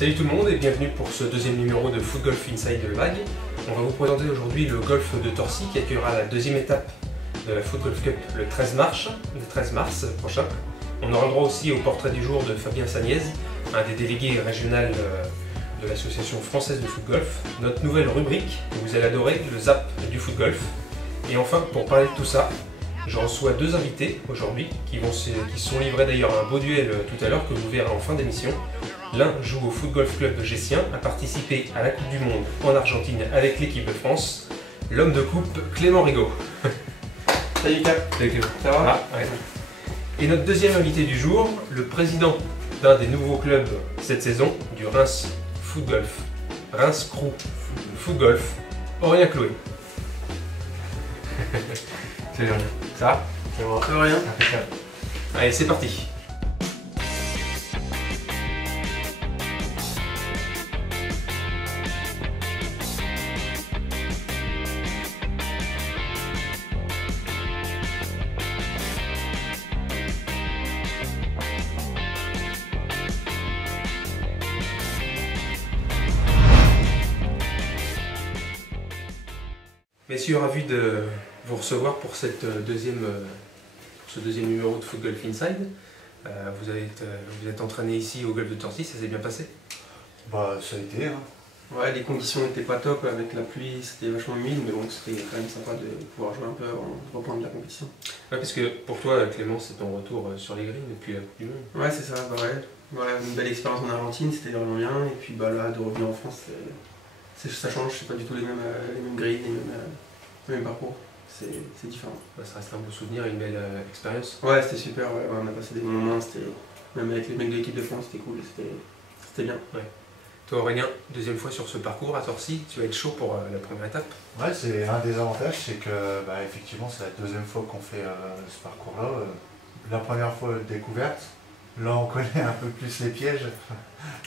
Salut tout le monde et bienvenue pour ce deuxième numéro de Foot Golf Inside Le Vague. On va vous présenter aujourd'hui le golf de Torcy qui accueillera la deuxième étape de la Foot Golf Cup le 13 mars prochain. On aura le droit aussi au portrait du jour de Fabien Sagnez, un des délégués régional de l'association française de foot golf. Notre nouvelle rubrique que vous allez adorer, le Zap du foot golf. Et enfin, pour parler de tout ça, je reçois deux invités aujourd'hui qui se sont livrés d'ailleurs à un beau duel tout à l'heure que vous verrez en fin d'émission. L'un joue au Foot Golf Club de Gessien, a participé à la Coupe du Monde en Argentine avec l'équipe de France, l'homme de coupe Clément Rigaud. Salut Cap. Salut Clément. Ça va? Ouais. Et notre deuxième invité du jour, le président d'un des nouveaux clubs cette saison, du Reims Foot Golf, Reims Crew Foot Golf, Aurélien Chloé. Salut Aurélien. Ça va? Ça va rien? Impeccable. Allez, c'est parti. Messieurs, ravi de vous recevoir pour ce deuxième numéro de Foot Golf Inside. Vous êtes entraîné ici au golf de Torcy, ça s'est bien passé? Bah ça a été hein. Ouais, les conditions n'étaient pas top avec la pluie, c'était vachement humide, mais bon, c'était quand même sympa de pouvoir jouer un peu avant de reprendre la compétition. Ouais, parce que pour toi, Clément, c'est ton retour sur les greens depuis la Coupe du Monde. Ouais, c'est ça, bah ouais. Voilà, une belle expérience en Argentine, c'était vraiment bien, et puis bah là, de revenir en France, ça change, c'est pas du tout les mêmes greens, les mêmes parcours, c'est différent. Bah, ça reste un beau souvenir et une belle expérience. Ouais, c'était super, ouais, on a passé des bons moments, même avec les mecs de l'équipe de France, c'était cool, c'était bien. Ouais. Toi Aurélien, deuxième fois sur ce parcours à Torcy, tu vas être chaud pour la première étape. Ouais, c'est un des avantages, c'est que bah, effectivement c'est la deuxième fois qu'on fait ce parcours-là. La première fois découverte, là on connaît un peu plus les pièges.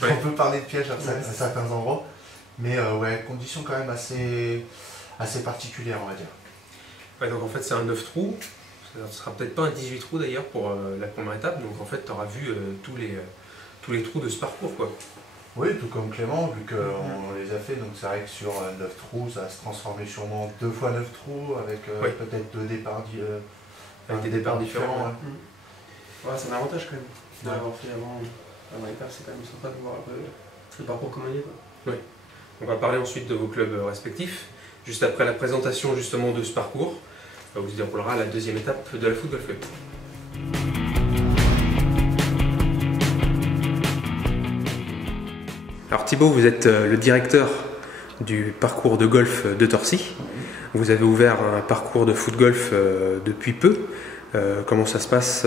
Ouais. On peut parler de pièges à certains endroits, mais ouais, conditions quand même assez particulières on va dire. Ouais, donc en fait c'est un 9 trous, ça ne sera peut-être pas un 18 trous d'ailleurs pour la première étape, donc en fait tu auras vu tous les trous de ce parcours quoi. Oui, tout comme Clément, vu qu'on les a fait, donc c'est vrai que sur 9 trous, ça va se transformer sûrement 2 fois 9 trous, avec peut-être deux départs avec des départs différents. Ouais. Ouais, c'est un avantage quand même, d'avoir fait avant l'étape, c'est quand même sympa de voir un peu le parcours comment il est quoi. Ouais. On va parler ensuite de vos clubs respectifs. Juste après la présentation justement de ce parcours, on vous déroulera la deuxième étape de la Foot Golf Cup. Alors Thibaut, vous êtes le directeur du parcours de golf de Torcy. Vous avez ouvert un parcours de foot golf depuis peu. Comment ça se passe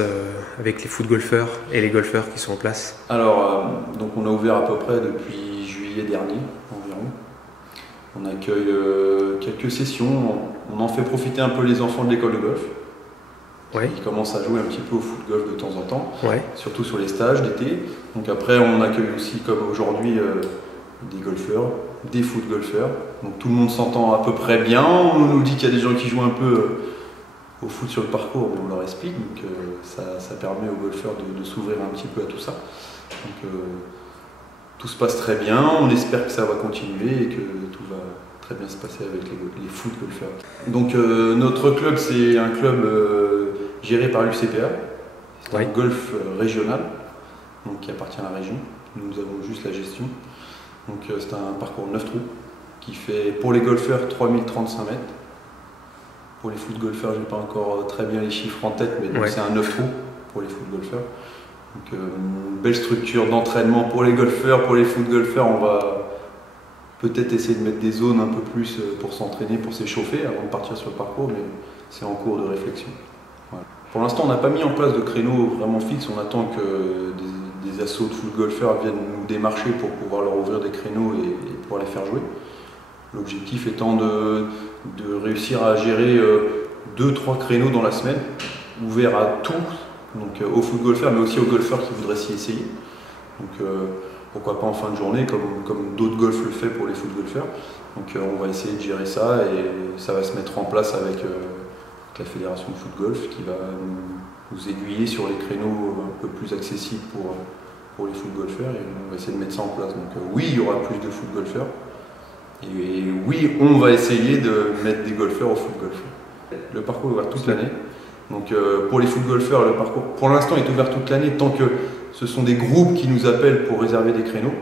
avec les foot golfeurs et les golfeurs qui sont en place? Alors, donc on a ouvert à peu près depuis juillet dernier environ. On accueille quelques sessions, on en fait profiter un peu les enfants de l'école de golf. Ouais. Ils commencent à jouer un petit peu au foot golf de temps en temps, Ouais. surtout sur les stages d'été. Donc après on accueille aussi comme aujourd'hui des golfeurs, des foot golfeurs. Donc tout le monde s'entend à peu près bien. On nous dit qu'il y a des gens qui jouent un peu au foot sur le parcours, mais on leur explique. Donc ça permet aux golfeurs de s'ouvrir un petit peu à tout ça. Donc tout se passe très bien, on espère que ça va continuer et que tout va très bien se passer avec les foot golfeurs. Donc notre club c'est un club géré par l'UCPA, c'est un golf régional, donc qui appartient à la région, nous avons juste la gestion. Donc c'est un parcours 9 trous qui fait pour les golfeurs 3035 mètres. Pour les foot golfeurs, je n'ai pas encore très bien les chiffres en tête, mais c'est un 9 trous pour les foot golfeurs. Donc une belle structure d'entraînement pour les golfeurs, pour les foot golfeurs, on va peut-être essayer de mettre des zones un peu plus pour s'entraîner, pour s'échauffer avant de partir sur le parcours, mais c'est en cours de réflexion. Voilà. Pour l'instant, on n'a pas mis en place de créneaux vraiment fixes, on attend que des assos de foot golfeurs viennent nous démarcher pour pouvoir leur ouvrir des créneaux et pouvoir les faire jouer. L'objectif étant de réussir à gérer 2-3 créneaux dans la semaine, ouverts à tous. Donc aux foot golfeurs mais aussi aux golfeurs qui voudraient s'y essayer. Donc pourquoi pas en fin de journée comme d'autres golfs le fait pour les foot golfeurs. Donc on va essayer de gérer ça et ça va se mettre en place avec la fédération de foot golf qui va nous aiguiller sur les créneaux un peu plus accessibles pour les foot golfeurs et on va essayer de mettre ça en place. Donc oui, il y aura plus de foot golfeurs et oui, on va essayer de mettre des golfeurs au foot golf. Le parcours est ouvert toute l'année. Donc pour les foot golfeurs, le parcours pour l'instant est ouvert toute l'année tant que ce sont des groupes qui nous appellent pour réserver des créneaux.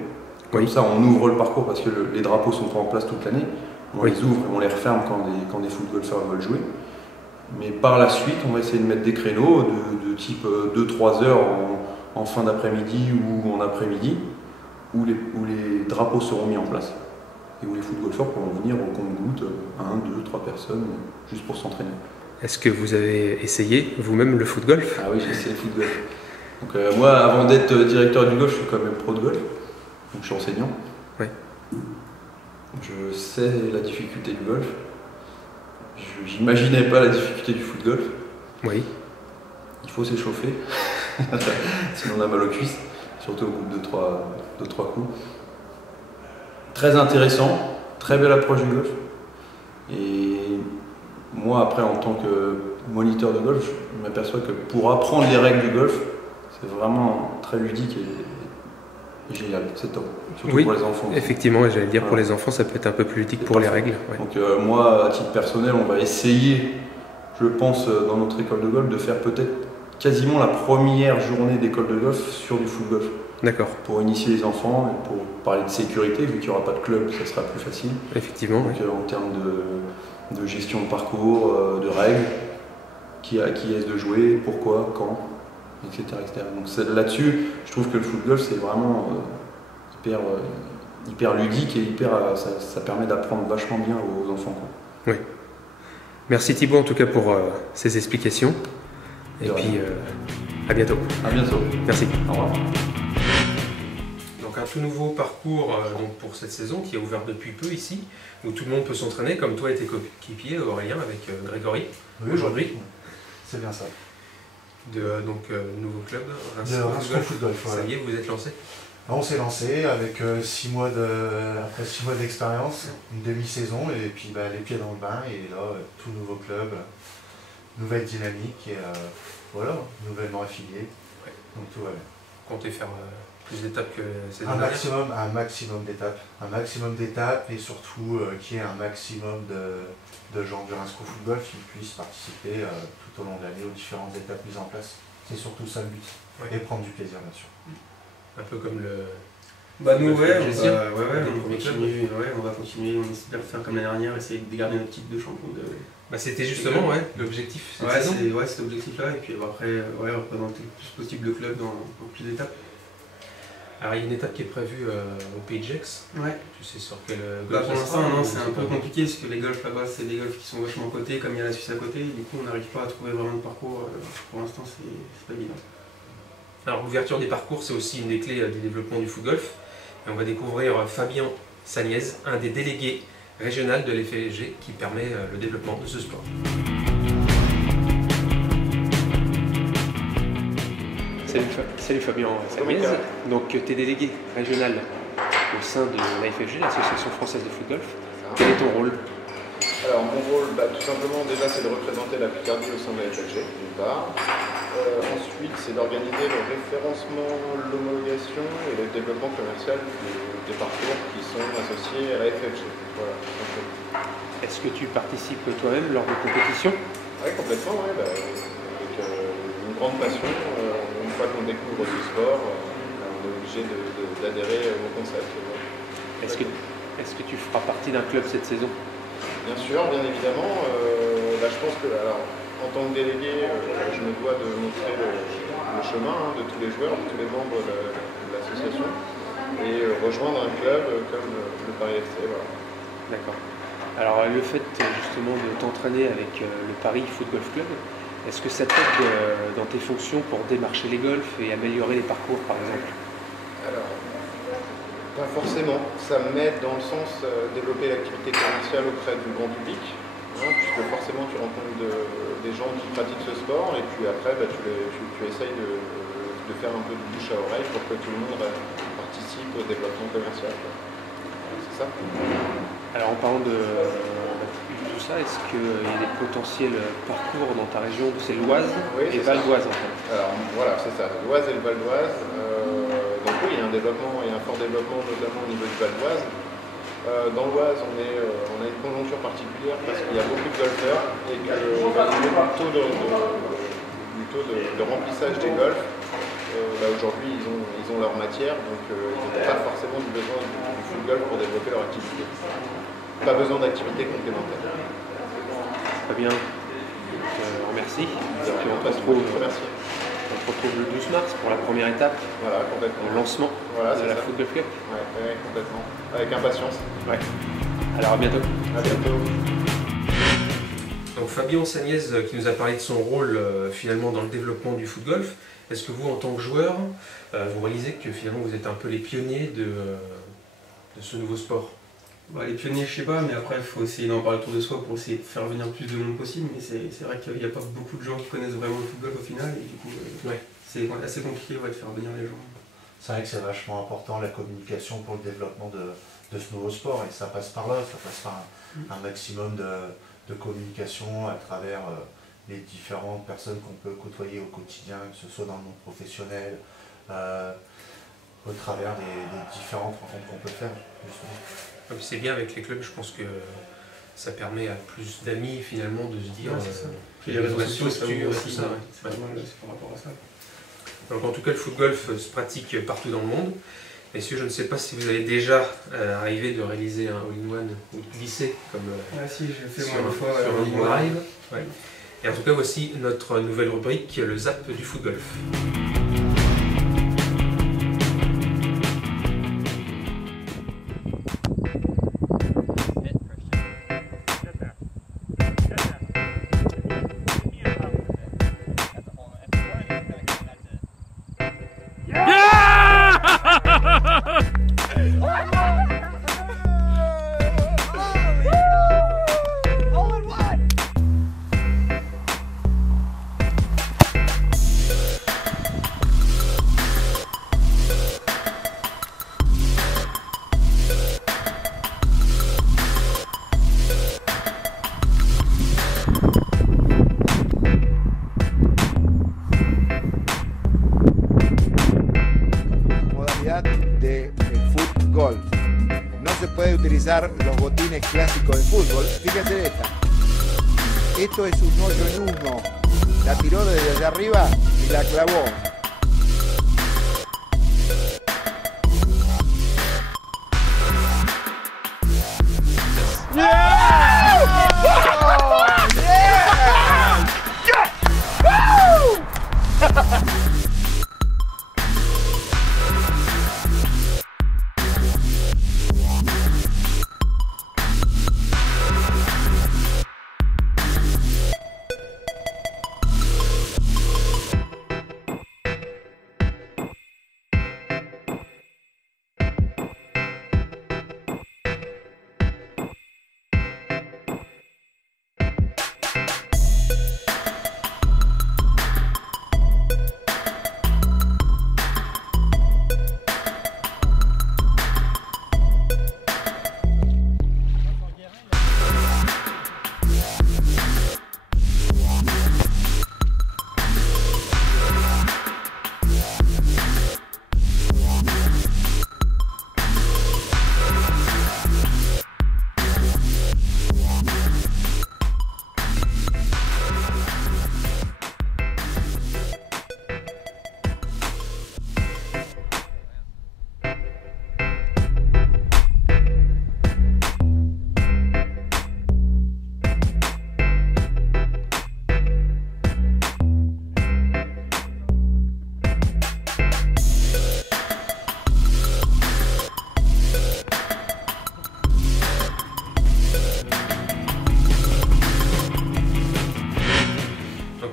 Comme ça, on ouvre le parcours parce que les drapeaux sont pas en place toute l'année. On les ouvre et on les referme quand des foot golfeurs veulent jouer. Mais par la suite, on va essayer de mettre des créneaux de type 2-3 heures en fin d'après-midi ou en après-midi où les drapeaux seront mis en place et où les foot golfeurs pourront venir au compte-gouttes, 1, 2, 3 personnes, juste pour s'entraîner. Est-ce que vous avez essayé vous-même le foot golf? Ah oui, j'ai essayé le foot golf. Donc moi, avant d'être directeur du golf, je suis quand même pro de golf, donc je suis enseignant. Oui. Je sais la difficulté du golf. J'imaginais pas la difficulté du foot golf. Oui. Il faut s'échauffer, sinon on a mal aux cuisses, surtout au bout de 2-3 coups. Très intéressant, très belle approche du golf. Et moi, après, en tant que moniteur de golf, je m'aperçois que pour apprendre les règles du golf, c'est vraiment très ludique et génial, c'est top. Surtout pour les enfants. Effectivement, j'allais dire pour les enfants, ça peut être un peu plus ludique pour les règles. Ouais. Donc moi, à titre personnel, on va essayer, je pense, dans notre école de golf, de faire peut-être quasiment la première journée d'école de golf sur du foot golf. D'accord. Pour initier les enfants, et pour parler de sécurité, vu qu'il n'y aura pas de club, ça sera plus facile. Effectivement. Donc en termes de gestion de parcours, de règles, qui est-ce de jouer, pourquoi, quand, etc. Donc là-dessus, je trouve que le foot golf, c'est vraiment hyper ludique et ça permet d'apprendre vachement bien aux enfants. Quoi. Oui. Merci Thibaut en tout cas pour ces explications. Et puis à bientôt. À bientôt. Merci. Au revoir. Donc un tout nouveau parcours donc pour cette saison qui est ouvert depuis peu ici, où tout le monde peut s'entraîner comme toi et tes coéquipiers, Aurélien, avec Grégory, aujourd'hui. C'est bien ça. Donc nouveau club, Reims Foot Golf. Voilà. Ça y est, vous êtes lancé? On s'est lancé avec 6 mois d'expérience, une demi-saison et puis les pieds dans le bain et là, tout nouveau club, nouvelle dynamique et voilà, nouvellement affilié. Ouais. Donc tout va bien. Comptez faire plus d'étapes que ces Un maximum d'étapes et surtout qu'il y ait un maximum de gens du Reims Foot Golf qui puissent participer tout au long de l'année aux différentes étapes mises en place. C'est surtout ça le but. Ouais. Et prendre du plaisir bien sûr. Un peu comme le... Nous on va continuer, on espère faire comme l'année dernière, essayer de garder notre titre de champion de... c'était justement l'objectif cette saison. C'est cet objectif-là, et puis après représenter le plus possible le club dans plus d'étapes. Alors il y a une étape qui est prévue au Pays de Gex. Ouais. Tu sais sur quel Pour l'instant, non, c'est un peu compliqué parce que les golfs là-bas, c'est des golfs qui sont vachement cotés, comme il y a la Suisse à côté. Du coup, on n'arrive pas à trouver vraiment de parcours. Pour l'instant, c'est pas évident. Alors l'ouverture des parcours, c'est aussi une des clés du développement du foot golf. Et on va découvrir Fabien Sagnez, un des délégués régionaux de l'FFG qui permet le développement de ce sport. Salut Fabien Sagnez, donc tu es délégué régional au sein de l'AFFG, l'Association française de foot golf. Quel est ton rôle? Alors mon rôle, tout simplement déjà c'est de représenter la Picardie au sein de la FFG d'une part. Ensuite c'est d'organiser le référencement, l'homologation et le développement commercial des parcours qui sont associés à la FFG. Voilà. Est-ce que tu participes toi-même lors de compétitions? Oui, complètement, avec une grande passion. Une fois qu'on découvre du sport, on est obligé d'adhérer au concept. Est-ce que tu feras partie d'un club cette saison? Bien sûr, bien évidemment. Je pense que, en tant que délégué, je me dois de montrer le chemin de tous les joueurs, de tous les membres de l'association, et rejoindre un club comme le Paris FC. Voilà. D'accord. Alors le fait justement de t'entraîner avec le Paris Foot Golf Club, est-ce que ça t'aide dans tes fonctions pour démarcher les golfs et améliorer les parcours par exemple? Alors, pas forcément. Ça m'aide dans le sens de développer l'activité commerciale auprès du grand public, puisque forcément tu rencontres des gens qui pratiquent ce sport et puis après tu essayes de faire un peu de bouche à oreille pour que tout le monde participe au développement commercial. C'est ça. Alors en parlant de tout ça, est-ce qu'il y a des potentiels parcours dans ta région? C'est l'Oise et Val d'Oise en fait. Alors voilà, c'est ça, l'Oise et le Val d'Oise. Donc développement et un fort développement notamment au niveau du Val d'Oise. Dans l'Oise, on a une conjoncture particulière parce qu'il y a beaucoup de golfeurs et que au niveau du taux de remplissage des golfs, aujourd'hui ils ont leur matière, donc ils n'ont pas forcément besoin du foot golf pour développer leur activité. Pas besoin d'activité complémentaire. Très bien. On remercie. Merci. On se retrouve le 12 mars pour la première étape, Voilà, complètement. le lancement de la Foot Golf Cup. Ouais, complètement. Avec impatience. Ouais. Alors à bientôt. À bientôt. Donc Fabien Sagnès qui nous a parlé de son rôle finalement dans le développement du foot golf. Est-ce que vous, en tant que joueur, vous réalisez que finalement vous êtes un peu les pionniers de ce nouveau sport? Bah, les pionniers, je sais pas, mais après il faut essayer d'en parler autour de soi pour essayer de faire venir le plus de monde possible. Mais c'est vrai qu'il n'y a pas beaucoup de gens qui connaissent vraiment le football au final, et du coup c'est assez compliqué de faire venir les gens. C'est vrai que c'est vachement important la communication pour le développement de ce nouveau sport, et ça passe par là, ça passe par un maximum de communication à travers les différentes personnes qu'on peut côtoyer au quotidien, que ce soit dans le monde professionnel, au travers des différentes rencontres qu'on peut faire, justement. C'est bien avec les clubs, je pense que ça permet à plus d'amis finalement de se dire Puis les réseaux sociaux, ça structure et aussi, tout ça. c'est pas mal par rapport à ça. Donc en tout cas le foot golf se pratique partout dans le monde. Messieurs, je ne sais pas si vous avez déjà arrivé de réaliser un all-in-one ou de glisser comme Si, j'ai fait sur moi une fois sur en un ligne. drive. Ouais. Et en tout cas voici notre nouvelle rubrique, le zap du foot golf. De foot golf. No se puede utilizar los botines clásicos de fútbol. Fíjense esta. Esto es un hoyo en uno. La tiró desde allá arriba y la clavó.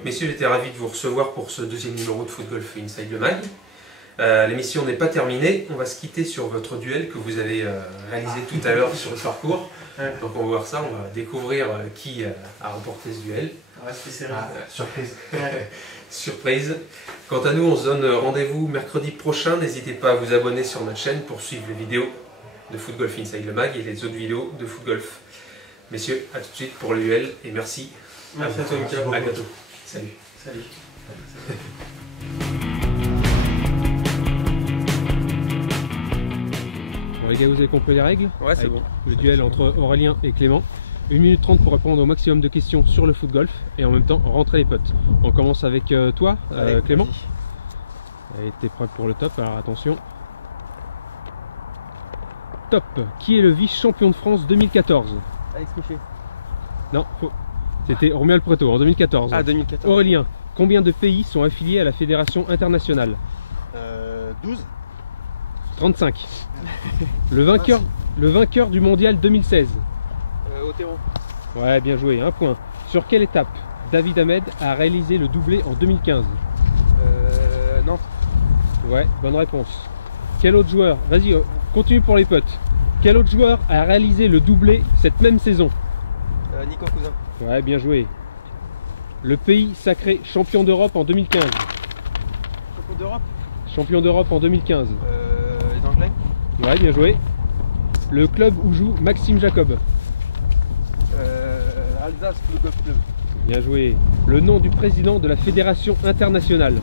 Messieurs, j'étais ravi de vous recevoir pour ce deuxième numéro de Foot Golf Inside le Mag. L'émission n'est pas terminée, on va se quitter sur votre duel que vous avez réalisé tout à l'heure sur le parcours. Donc on va voir ça, on va découvrir qui a remporté ce duel. Surprise. Surprise. Quant à nous, on se donne rendez-vous mercredi prochain. N'hésitez pas à vous abonner sur notre chaîne pour suivre les vidéos de Foot Golf Inside le Mag et les autres vidéos de Foot Golf. Messieurs, à tout de suite pour le duel et merci. Merci à toi, Lucas. À bientôt. Salut. Salut. gars, vous avez compris les règles? Ouais, c'est Avec bon. Le duel entre Aurélien et Clément. 1 minute 30 pour répondre au maximum de questions sur le foot golf et en même temps rentrer les potes. On commence avec toi, Allez, Clément. vas-y. Allez, t'es prêt pour le top, alors attention. Top. Qui est le vice-champion de France 2014? Alex Miché. Non, faux. C'était Romuald Preto en 2014. Ah, 2014. Aurélien, combien de pays sont affiliés à la Fédération internationale? 12. 35. Le vainqueur du mondial 2016. Otero. Ouais, bien joué, un point. Sur quelle étape David Ahmed a réalisé le doublé en 2015? Nantes. Ouais, bonne réponse. Quel autre joueur, vas-y, continue pour les potes. Quel autre joueur a réalisé le doublé cette même saison? Nico Cousin. Ouais, bien joué. Le pays sacré champion d'Europe en 2015. Champion d'Europe. Champion d'Europe en 2015. Les Anglais. Ouais, bien joué. Le club où joue Maxime Jacob. Alsace, le Golf Club. Bien joué. Le nom du président de la Fédération internationale.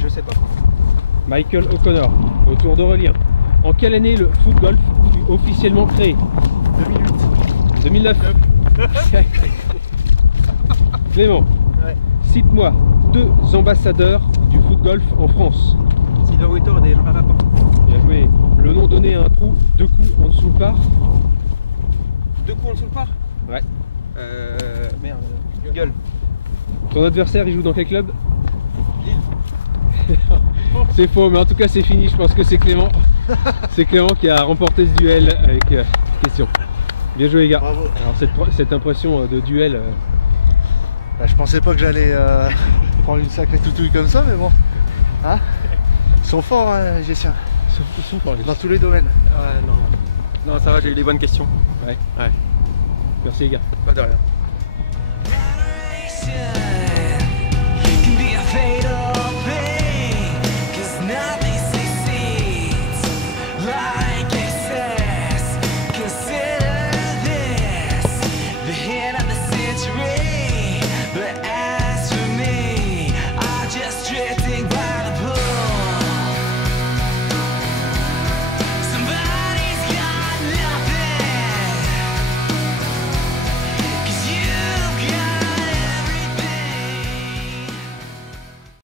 Je sais pas. Michael O'Connor. Au tour d'Aurélien. En quelle année le foot golf fut officiellement créé? 2009. Clément, Ouais. cite-moi 2 ambassadeurs du foot golf en France. Silver Witter et des Jean Rapin. Bien joué. Le nom donné à un trou 2 coups en dessous le par. 2 coups en dessous le par. Ouais. Merde. Gueule. Ton adversaire, il joue dans quel club? Lille. C'est faux, mais en tout cas c'est fini, je pense que c'est Clément. C'est Clément qui a remporté ce duel avec question. Bien joué les gars. Bravo. Alors cette impression de duel, Bah, je pensais pas que j'allais prendre une sacrée toutouille comme ça, mais bon. Hein, ils sont forts, hein, les Égyptiens, ils sont forts, les gars. dans tous les domaines. Ouais, non. Non, ça va, j'ai eu les bonnes questions. Merci les gars. Pas de rien.